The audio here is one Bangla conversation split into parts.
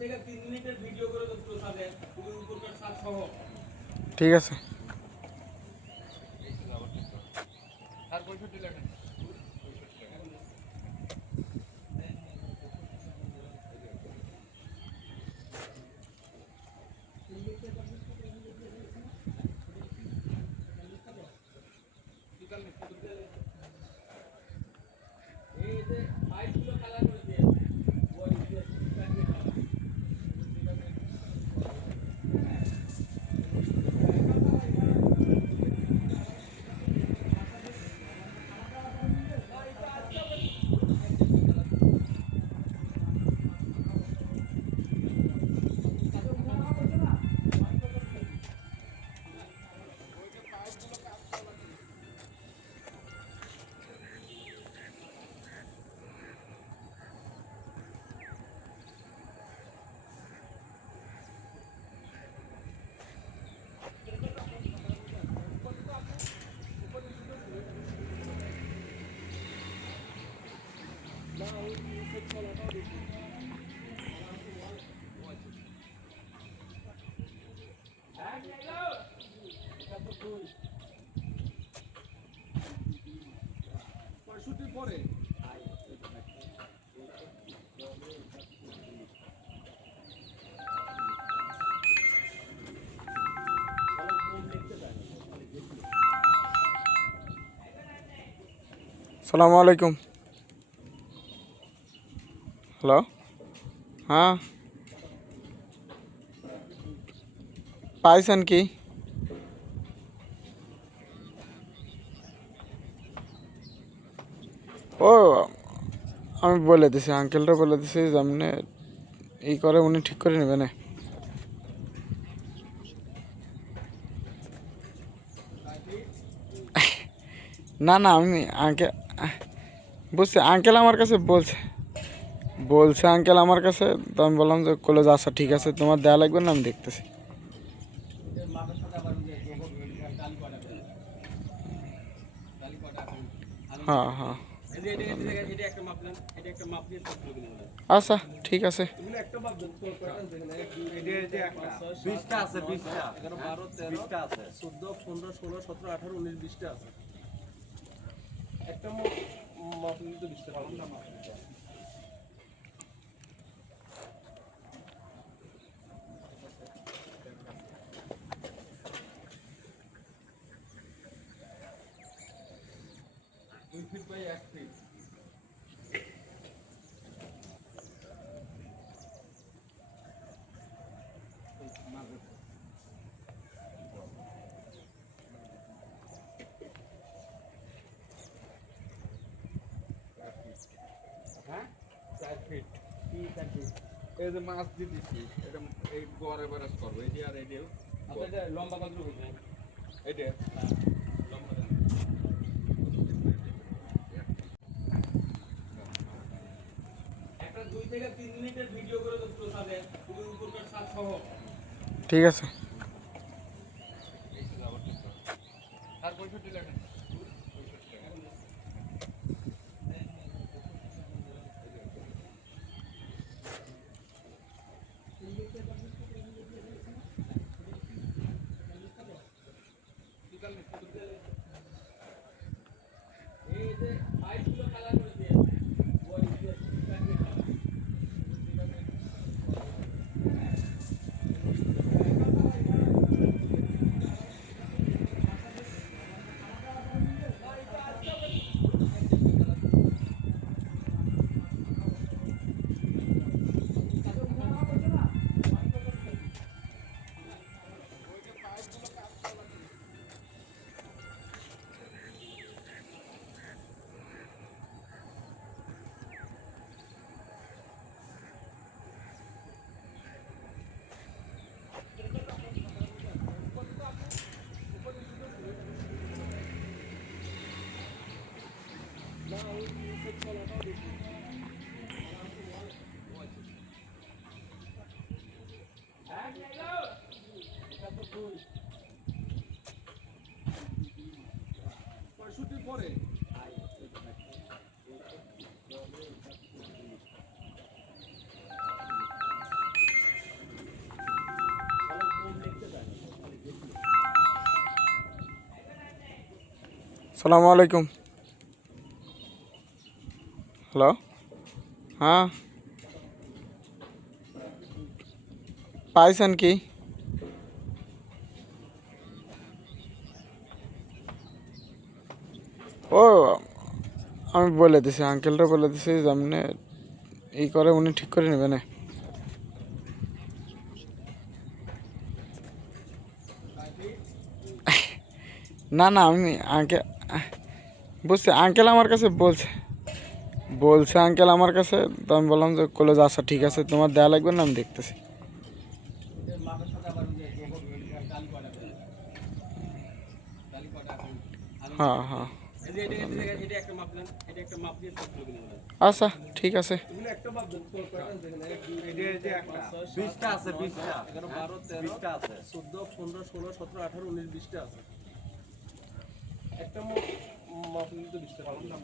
থেকে 3 মিনিটের ভিডিও করে দেবো সাথে তুমি উপরকার সাথ সহ। ঠিক আছে। আর 65 টাকা। এই যে পাইপগুলো কালার করে দিয়ে ওই যে পরে আসসালামু আলাইকুম। হ্যালো, হ্যাঁ পাইছেন কি? ও আমি বলে দিছি, আঙ্কেলটা বলে দিছি যেমনি এই করে উনি ঠিক করে নেবে না। না না আমি আঙ্কেল বুঝছি, আঙ্কেল আমার কাছে বলছে বলছে আঙ্কেল আমার কাছে, তো আমি বললাম যে কলেজ আচ্ছা ঠিক আছে, তোমার দেয়া লাগবে না, আমি দেখতেছি। হ্যাঁ হ্যাঁ আচ্ছা ঠিক আছে। হ্যাঁ 4 ফিট কি 4 ফিট এই যে মাছ দিয়ে দিচ্ছি এটা এই গড়ে বারাস করবো এই আর এই দিয়ে এটা লম্বা কত বুঝবেন এটা লম্বা একটা 2 থেকে 3 মিনিটের ভিডিও করে দেবো সাথে তুমি উপরকার সাথ সহ। ঠিক আছে। আর 65 টাকা। এই যে পাইপগুলো কালার করে দিয়ে ওই যে পরে সালামু আলাইকুম। হ্যালো, হ্যাঁ পাইছেন কি? ও আমি বলে দিছি, আঙ্কেলটা বলে দিছি যে আপনি ই করে উনি ঠিক করে নেবে না। না না আমি আঙ্কেল বুঝছি, আঙ্কেল আমার কাছে বলছে বলছে আঙ্কেল আমার কাছে, তো আমি বললাম যে কলেজ আচ্ছা ঠিক আছে, তোমার দেয়া লাগবে না আমি দেখতেছি। হ্যাঁ হ্যাঁ আচ্ছা ঠিক আছে। 20টা আছে, 20টা 11 12 13 20টা আছে, 14 15 16 17 18 19 20টা আছে। একটা মাপলে তো 20টা পাবো না।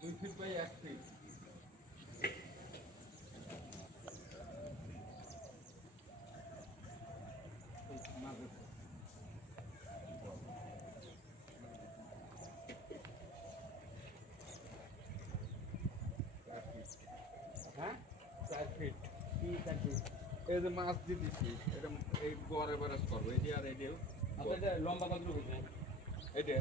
দুই ফিট বাই 1 ফিট। হ্যাঁ 4 ফিট কি 4 ফিট? এই যে মাছ দিতেছি এটা এই গড়ে বেরাস করবো এটি আর এটিও আপনাদের লম্বা কত বুঝবেন? এটা